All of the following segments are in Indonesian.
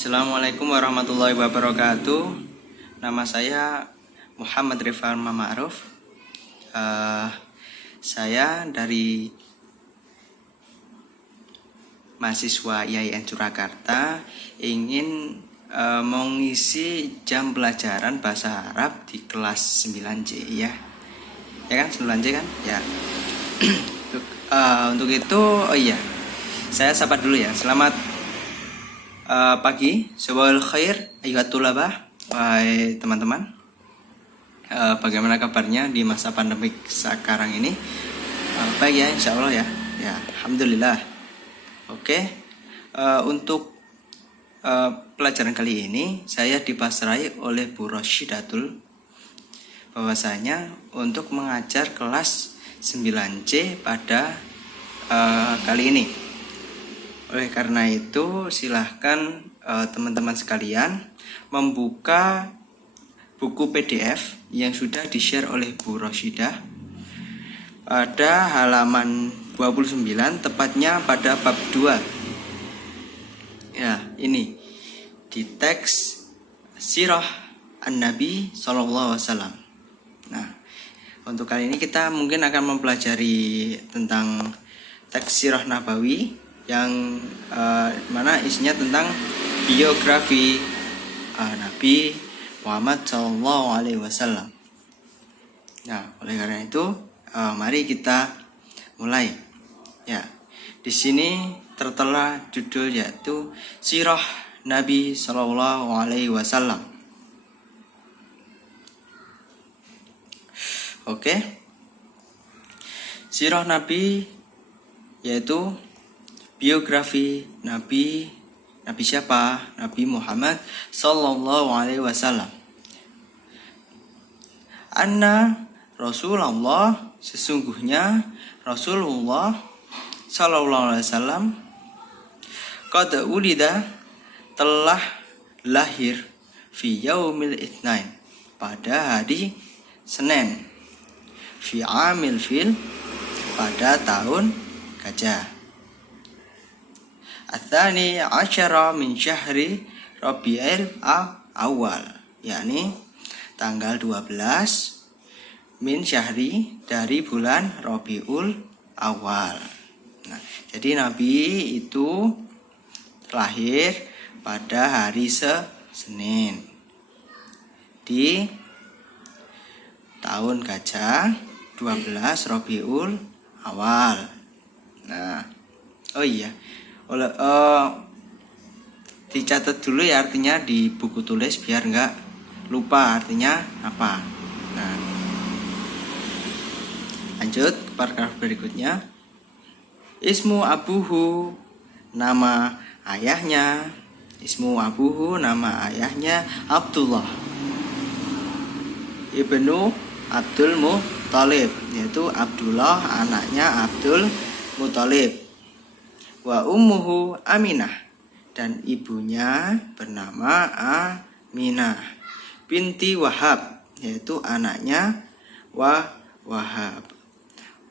Assalamualaikum warahmatullahi wabarakatuh. Nama saya Muhammad Rifan Ma'ruf. Saya dari mahasiswa IAIN Surakarta ingin mengisi jam pelajaran bahasa Arab di kelas 9C ya. Ya kan 9C kan? Ya. Untuk itu saya sapa dulu ya. Selamat pagi, sabahul khair, ayyuhat tulabah, wahai teman-teman. Bagaimana kabarnya di masa pandemik sekarang ini? Baik ya, insya Allah ya. Ya, alhamdulillah. Oke. Untuk pelajaran kali ini saya dipasrai oleh Bu Rosyidatul bahwasanya untuk mengajar kelas 9C pada kali ini. Oleh karena itu, silahkan teman-teman sekalian membuka buku PDF yang sudah di-share oleh Bu Rosyidah pada halaman 29, tepatnya pada bab 2. Ya, ini di teks Sirah An-Nabi SAW. Nah, untuk kali ini kita mungkin akan mempelajari tentang teks Sirah Nabawi yang mana isinya tentang biografi Nabi Muhammad SAW. Nah, oleh karena itu, mari kita mulai. Ya, di sini tertera judul yaitu Sirah Nabi SAW. Oke, Sirah Nabi yaitu biografi Nabi siapa? Nabi Muhammad sallallahu alaihi wasallam. Anna Rasulullah, sesungguhnya Rasulullah sallallahu alaihi wasallam qad ulida, telah lahir fi yaumil itsnain, pada hari Senin, fi amil fil, pada tahun gajah, Atsani asyara min syahri Rabiul Awal, yakni tanggal 12 min syahri, dari bulan Rabiul Awal. Nah, jadi Nabi itu lahir pada hari Senin di tahun gajah 12 Rabiul Awal. Nah, dicatat dulu ya artinya di buku tulis biar nggak lupa artinya apa. Nah, lanjut ke paragraf berikutnya. Ismu abuhu, nama ayahnya. Ismu abuhu, nama ayahnya Abdullah ibnu Abdul Muthalib, yaitu Abdullah anaknya Abdul Muthalib. Wa ummuhu Aminah, dan ibunya bernama Aminah binti Wahab, yaitu anaknya Wahab.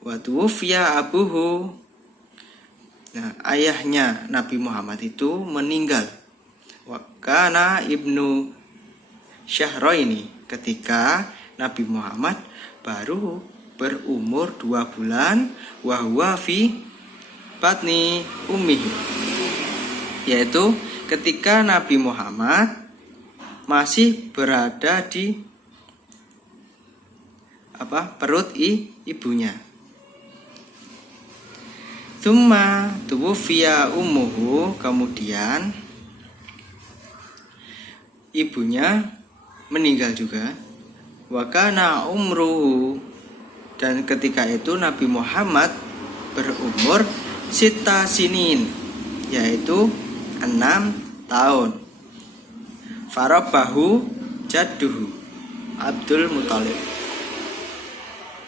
Wa tuwfiya abuhu, nah, ayahnya Nabi Muhammad itu meninggal. Wa kana ibnu Syahraini, ketika Nabi Muhammad baru berumur 2 bulan. Wa huwa fi batni ummihi, yaitu ketika Nabi Muhammad masih berada di perut ibunya. Tsumma tuwfiya ummuhu, kemudian ibunya meninggal juga. Wa kana umruhu, dan ketika itu Nabi Muhammad berumur Sita sinin, yaitu 6 tahun. Farabahu jadduhu Abdul Muthalib,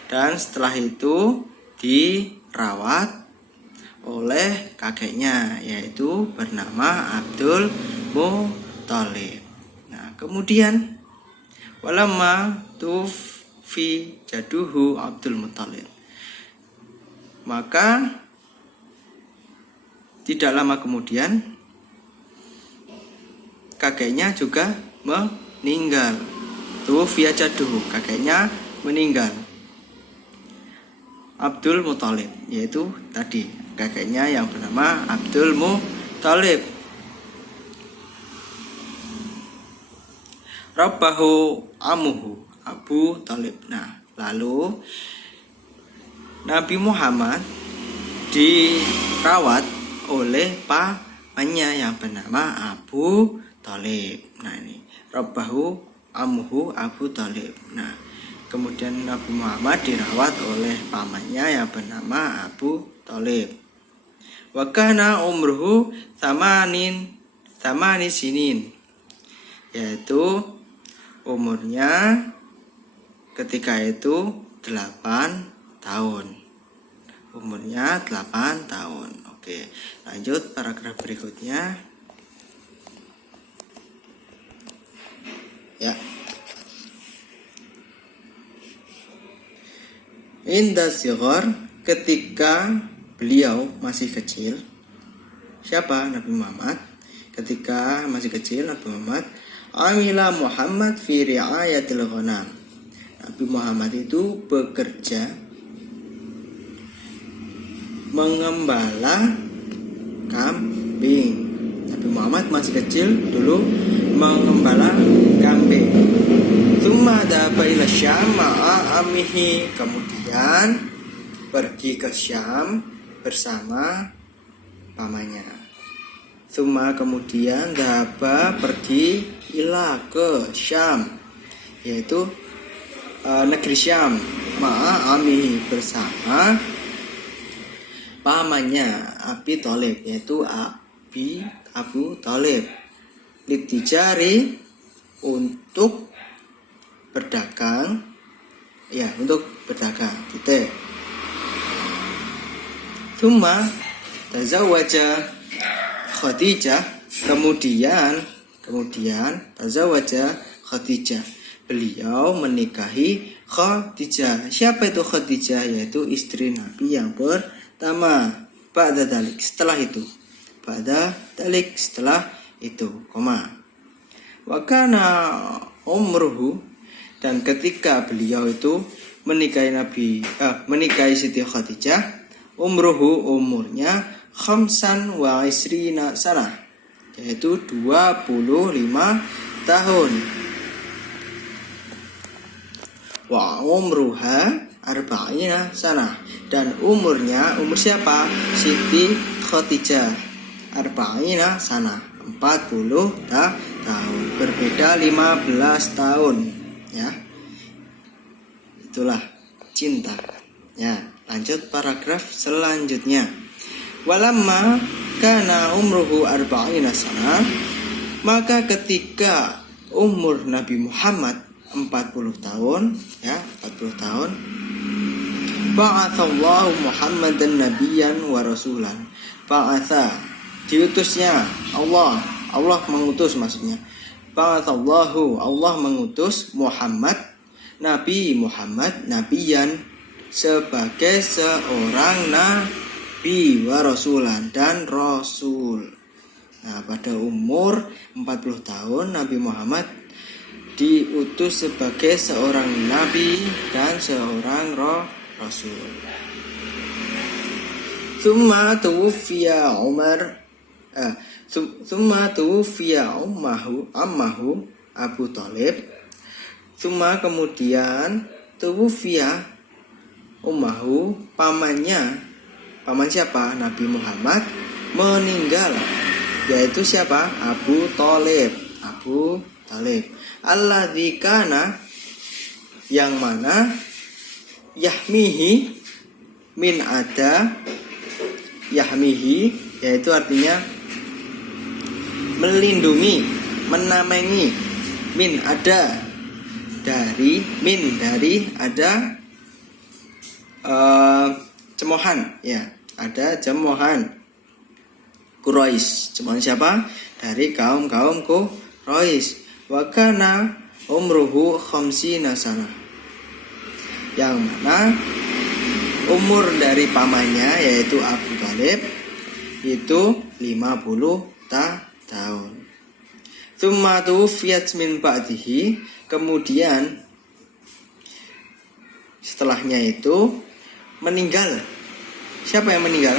dan setelah itu dirawat oleh kakeknya, yaitu bernama Abdul Muthalib. Nah, kemudian walamma tufi jadduhu Abdul Muthalib, maka tidak lama kemudian kakeknya juga meninggal. Tuwfiya jadduhu, kakeknya meninggal. Abdul Muthalib, yaitu tadi kakeknya yang bernama Abdul Muthalib. Rabbahu amuhu, Abu Thalib. Nah, lalu Nabi Muhammad dirawat oleh pamannya yang bernama Abu Thalib. Nah, ini Rabbahu amuhu Abu Thalib. Nah, kemudian Nabi Muhammad dirawat oleh pamannya yang bernama Abu Thalib. Wa kana umruhu samani sinin, yaitu umurnya ketika itu 8 tahun. Umurnya 8 tahun. Oke, lanjut paragraf berikutnya. Ya. Inda sighar, ketika beliau masih kecil. Siapa? Nabi Muhammad. Ketika masih kecil, Nabi Muhammad amila Muhammad fi ri'ayatil ghanam. Nabi Muhammad itu bekerja mengembala kambing. Nabi Muhammad masih kecil dulu mengembala kambing. Tsumma dhaba ila Syam ma'a ammihi, kemudian pergi ke Syam bersama pamannya. Tsumma, kemudian dhaba, pergi, ila, ke Syam, yaitu negeri Syam, ma'a ammihi, bersama pamannya Abi Thalib, yaitu Abu Thalib. Litijari, untuk berdagang, ya, untuk berdagang. Titik. Tsumma tazawwaja Khadijah, kemudian tazawwaja Khadijah, beliau menikahi Khadijah. Siapa itu Khadijah? Yaitu istri Nabi yang pertama. Ba'da dalik, setelah itu. Ba'da dalik, setelah itu, koma. Wa kana umruhu, dan ketika beliau itu menikahi Siti Khadijah, umruhu, umurnya khamsan wa isrina sanah, yaitu 25 tahun. Wa umruha arba'ina sanah, dan umur siapa? Siti Khadijah, arba'ina sanah, 40 tahun. Berbeda 15 tahun, ya. Itulah cinta. Ya, lanjut paragraf selanjutnya. Walamma kana umruhu arba'ina sanah, maka ketika umur Nabi Muhammad 40 tahun, ya, 40 tahun, ba'atsallahu Muhammadan nabiyyan wa rasulan. Ba'atsa, diutusnya Allah mengutus, maksudnya. Ba'atsallahu, Allah mengutus Nabi Muhammad nabiyyan, sebagai seorang nabi, wa rasulan, dan rasul. Nah, pada umur 40 tahun Nabi Muhammad diutus sebagai seorang nabi dan seorang rasul. Tsumma tuwfiya ammahu Abu Thalib. Tsumma, kemudian tuwfiya ummahu, paman siapa? Nabi Muhammad meninggal, yaitu siapa? Abu Thalib. Alladzi kana, yang mana, yahmihi min ada, yahmihi, yaitu artinya melindungi, menamengi, min ada, dari ada, cemohan, ya, ada cemohan Quraisy. Cemohan siapa? Dari kaum Quraisy. Wa kana umruhu khamsina sanah, yang mana umur dari pamannya yaitu Abu Thalib itu 50 tahun. Tsumma tuwfiyat min ba'dihi, kemudian setelahnya itu meninggal. Siapa yang meninggal?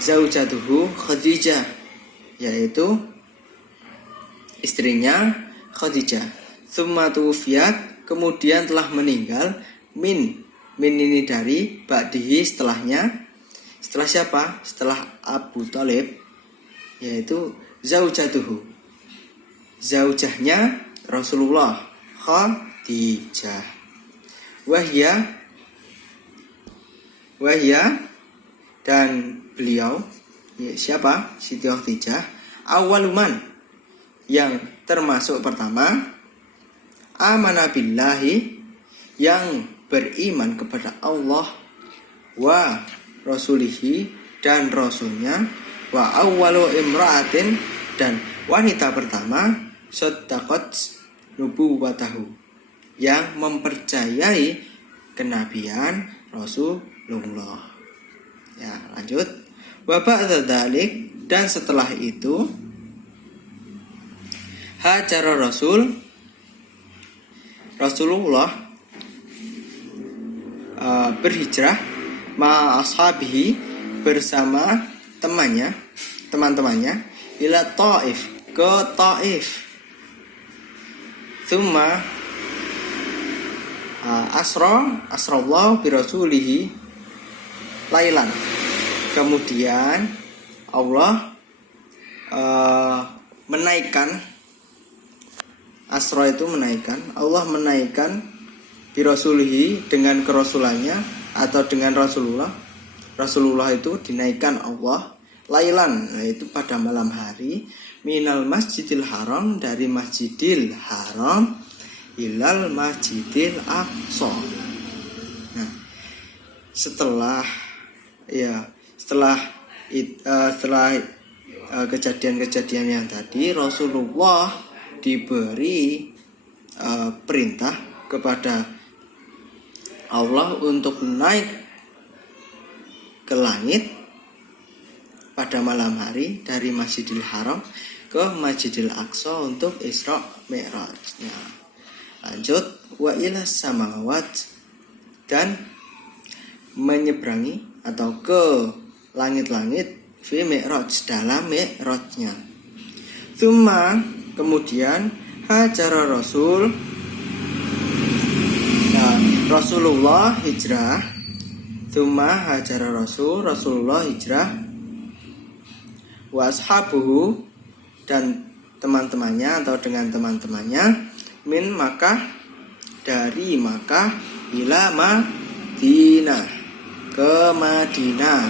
Zaujatuhu Khadijah, yaitu istrinya Khadijah. Tsumma tuwfiyat, kemudian telah meninggal, min ini dari ba'dihi, setelahnya. Setelah siapa? Setelah Abu Thalib, yaitu zaujatuhu, zaujahnya Rasulullah, Khadijah. Wahya dan beliau, ya, siapa? Siti Khadijah, awaluman, yang termasuk pertama, amana billahi, yang beriman kepada Allah, wa rasulihi, dan rasulnya, wa awwalu imra'atin, dan wanita pertama, saddaqat nubuwatahu, yang mempercayai kenabian Rasulullah. Ya, lanjut. Wa ba'da dzalik, dan setelah itu, hajar Rasulullah berhijrah ma ashabihi, bersama teman-temannya, ila Taif, ke Taif. Tsumma asrallahu bi rasulihi lailan, kemudian Allah menaikkan, asra itu menaikkan, Allah menaikkan bi rasulihi, dengan kerasulannya atau dengan Rasulullah itu dinaikkan Allah, lailan, yaitu pada malam hari, minal masjidil haram, dari masjidil haram, ilal masjidil aqsa. Nah, setelah kejadian-kejadian yang tadi, Rasulullah diberi perintah kepada Allah untuk naik ke langit pada malam hari dari Masjidil Haram ke Masjidil Aqsa untuk Isra Mi'rajnya. Lanjut, wa ila samawat, dan menyeberangi atau ke langit-langit, fi mi'raj, dalam mi'rajnya. Tsumma, kemudian hajara Rasulullah hijrah. Tsumma hajara Rasulullah hijrah, wa ashabuhu, dan teman-temannya atau dengan teman-temannya, min Makkah, dari Makkah, ila Madinah, ke Madinah.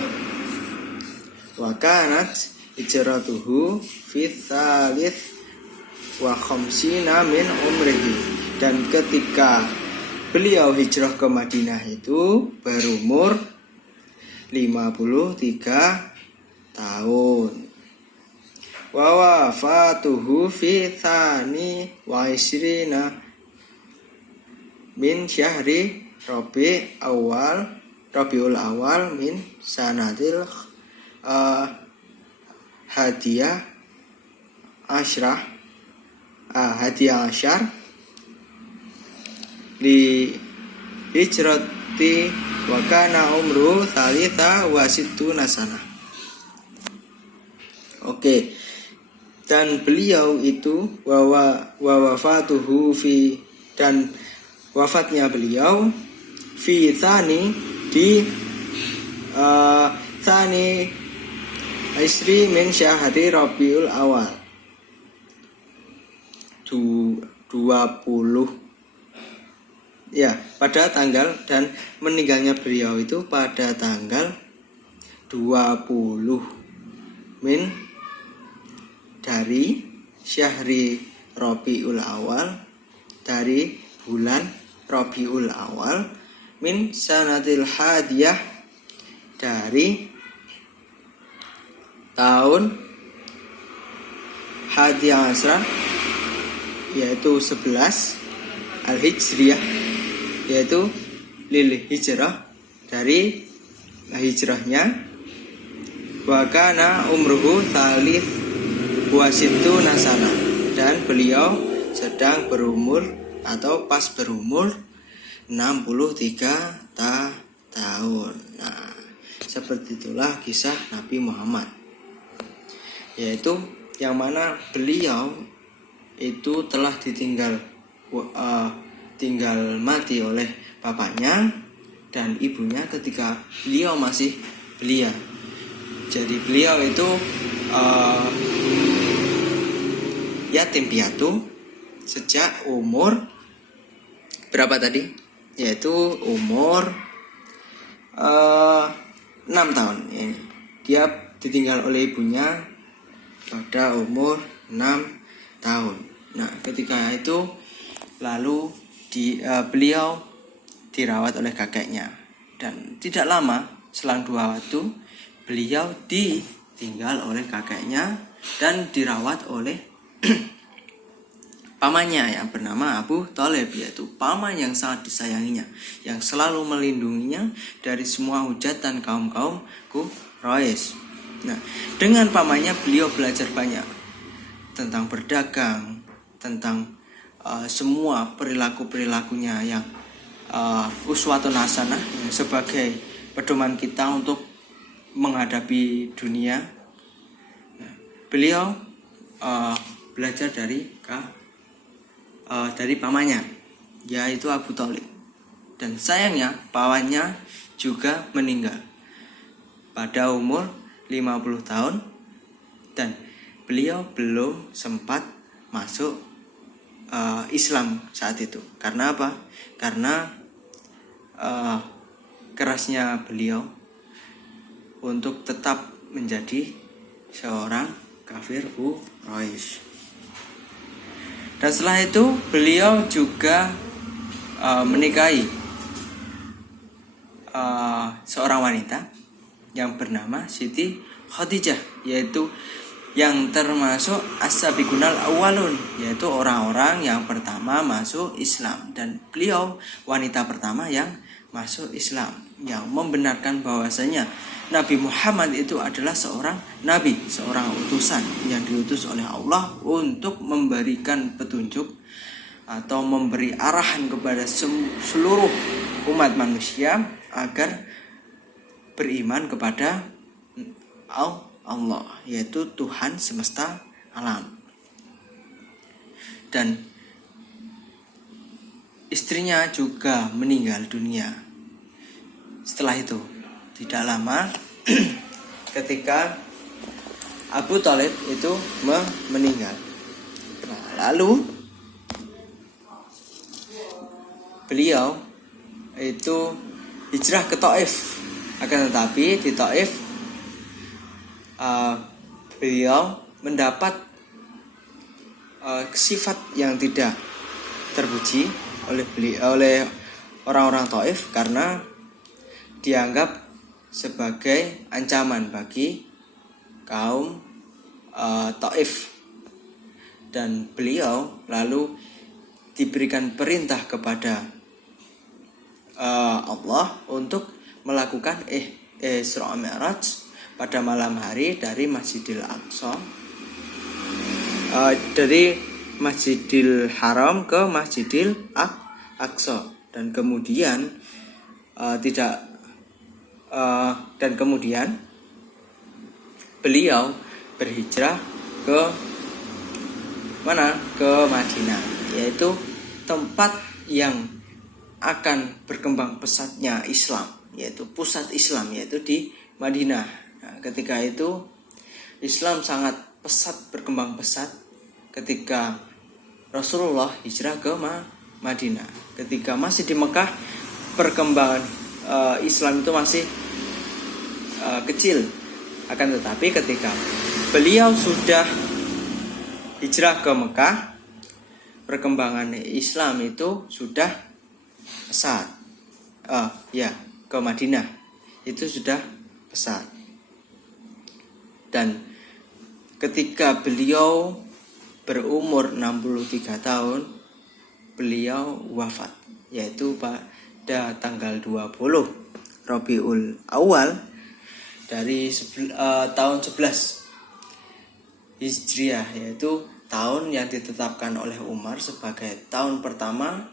Wa kanat hijratuhu fi tsalits wa khamsina min umrihi, dan ketika beliau hijrah ke Madinah itu berumur 53 tahun. Wa wafatuhu fi tsani wa isrina min syahri Rabiul Awal min sanatil hadiah asyar li hijrati wa kana umru thalitha wa sittuna sana. Oke. Dan beliau itu wa wafatuhu fi, dan wafatnya beliau fi tsani, di tsani isri min syahri Rabiul Awal, 20, ya, pada tanggal, dan meninggalnya beliau itu pada tanggal 20 min dari syahri Rabiul Awal, dari bulan Rabiul Awal, min sanatil hadiyah, dari tahun hadiyah asra, yaitu 11 al-hijriyah, yaitu lil hijrah, dari hijrahnya, wa kana umruhu thalith wa sittuna sana, dan beliau sedang berumur atau pas berumur 63 tahun. Nah, seperti itulah kisah Nabi Muhammad, yaitu yang mana beliau itu telah tinggal mati oleh bapaknya dan ibunya ketika beliau masih belia. Jadi beliau itu yatim piatu sejak umur berapa tadi? Yaitu umur 6 tahun. Dia ditinggal oleh ibunya pada umur 6 tahun. Nah, ketika itu lalu beliau dirawat oleh kakeknya, dan tidak lama selang 2 waktu beliau ditinggal oleh kakeknya dan dirawat oleh pamannya yang bernama Abu Thalib, yaitu paman yang sangat disayanginya, yang selalu melindunginya dari semua hujatan kaum-kaum Quraisy. Nah, dengan pamannya beliau belajar banyak tentang berdagang, tentang semua perilaku-perilakunya yang uswatun hasanah, sebagai pedoman kita untuk menghadapi dunia. Nah, beliau belajar dari pamannya, yaitu Abu Thalib. Dan sayangnya pamannya juga meninggal pada umur 50 tahun, dan beliau belum sempat masuk Islam saat itu. Karena apa? Karena kerasnya beliau untuk tetap menjadi seorang kafir Quraisy. Dan setelah itu beliau juga menikahi seorang wanita yang bernama Siti Khadijah, yaitu yang termasuk as-sabiqunal awwalun, yaitu orang-orang yang pertama masuk Islam. Dan beliau wanita pertama yang masuk Islam, yang membenarkan bahwasanya Nabi Muhammad itu adalah seorang nabi, seorang utusan yang diutus oleh Allah untuk memberikan petunjuk atau memberi arahan kepada seluruh umat manusia agar beriman kepada Allah, yaitu Tuhan semesta alam. Dan istrinya juga meninggal dunia setelah itu. Tidak lama ketika Abu Thalib itu meninggal. Nah, lalu beliau itu hijrah ke Taif. Akan tetapi di Taif beliau mendapat sifat yang tidak terpuji oleh orang-orang Taif, karena dianggap sebagai ancaman bagi kaum Taif. Dan beliau lalu diberikan perintah kepada Allah untuk melakukan Isra Mi'raj pada malam hari dari Masjidil Aqsa, dari Masjidil Haram ke Masjidil Aqsa, dan kemudian beliau berhijrah ke mana? Ke Madinah, yaitu tempat yang akan berkembang pesatnya Islam, yaitu pusat Islam, yaitu di Madinah. Nah, ketika itu Islam sangat berkembang pesat ketika Rasulullah hijrah ke Madinah. Ketika masih di Mekah, perkembangan Islam itu masih kecil. Akan tetapi ketika beliau sudah hijrah ke Mekah, perkembangan Islam itu sudah pesat. Ke Madinah itu sudah pesat. Dan ketika beliau berumur 63 tahun, beliau wafat, yaitu pada tanggal 20 Rabiul Awal dari tahun 11 Hijriah, yaitu tahun yang ditetapkan oleh Umar sebagai tahun pertama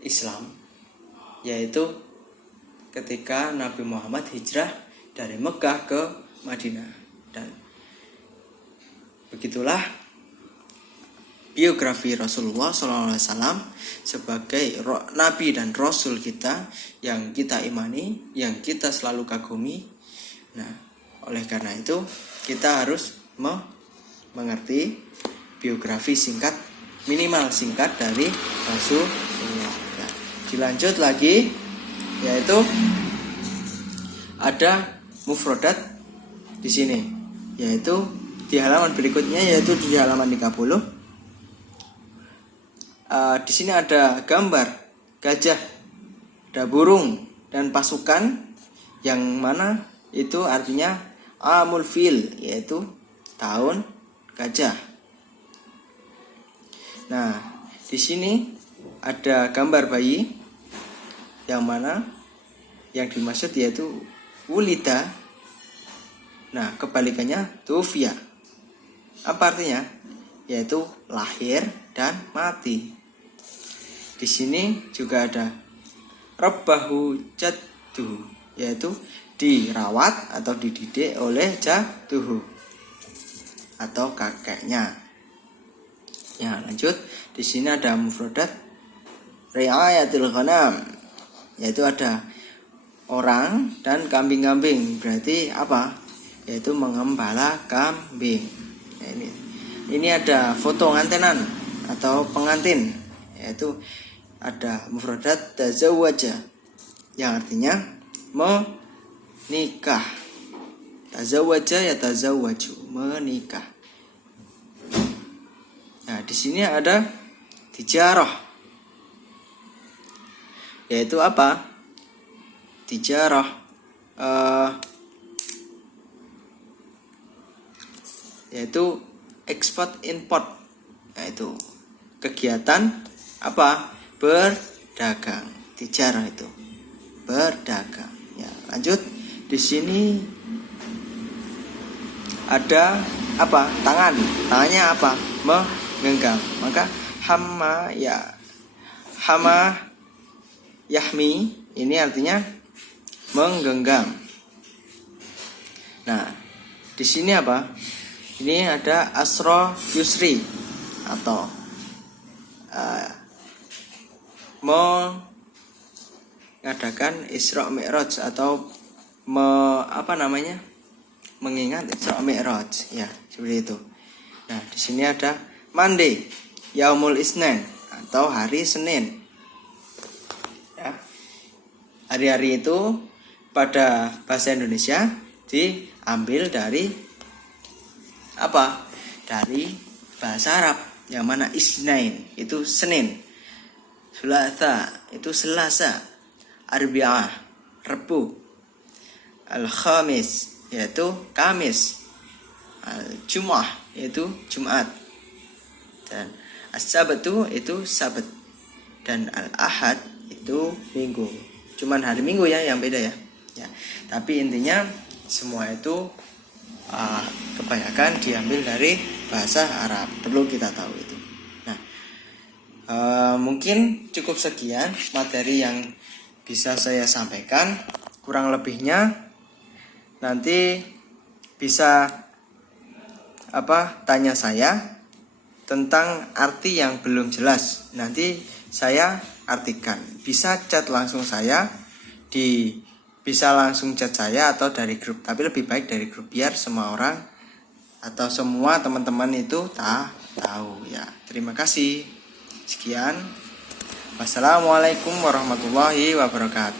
Islam, yaitu ketika Nabi Muhammad hijrah dari Mekah ke Madinah. Dan begitulah biografi Rasulullah SAW sebagai Nabi dan Rasul kita yang kita imani, yang kita selalu kagumi. Nah, oleh karena itu kita harus mengerti biografi singkat, minimal singkat dari Rasulullah. Nah, dilanjut lagi, yaitu ada mufradat di sini, yaitu di halaman berikutnya, yaitu di halaman 30. Di sini ada gambar gajah, ada burung dan pasukan, yang mana itu artinya amul fil, yaitu tahun gajah. Nah, di sini ada gambar bayi, yang mana yang dimaksud yaitu wulida. Nah, kebalikannya tufiya. Apa artinya? Yaitu lahir dan mati. Di sini juga ada rabbahu jadduhu, yaitu dirawat atau dididik oleh jadduhu atau kakeknya. Ya, lanjut. Di sini ada mufradat ri'ayatul ghanam, yaitu ada orang dan kambing-kambing. Berarti apa? Yaitu mengembala kambing. Nah, ini ada foto ngantenan atau pengantin, yaitu ada mufradat tazawwaja, yang artinya menikah. Tazawwaja ya tazawwaju, menikah. Nah, di sini ada tijarah, yaitu apa? Tijarah yaitu ekspor import, yaitu kegiatan apa? Berdagang. Tijarah itu berdagang. Ya, lanjut. Di sini ada apa? Tangan. Tangannya apa? Menggenggam. Maka hama yahmi ini artinya menggenggam. Nah, di sini apa? Ini ada asra yusri atau mengadakan Isra Mi'raj atau mengingat Isra Mi'raj, ya, seperti itu. Nah, di sini ada Monday, Yaumul Isnin atau hari Senin. Ya. Hari-hari itu pada bahasa Indonesia diambil dari apa? Dari bahasa Arab, yang mana Isnain itu Senin, Sulatha itu Selasa, Arbi'ah Rabu, Al-Khamis yaitu Kamis, Al-Jum'ah yaitu Jumat, dan As-Sabtu itu Sabat, dan Al-Ahad itu Minggu. Cuman hari Minggu ya yang beda ya. Tapi intinya semua itu kebanyakan diambil dari bahasa Arab. Perlu kita tahu itu. Nah, mungkin cukup sekian materi yang bisa saya sampaikan. Kurang lebihnya nanti bisa tanya saya tentang arti yang belum jelas. Nanti saya artikan. Bisa chat langsung saya bisa langsung chat saya atau dari grup, tapi lebih baik dari grup biar semua orang atau semua teman-teman itu tahu ya. Terima kasih. Sekian. Wassalamualaikum warahmatullahi wabarakatuh.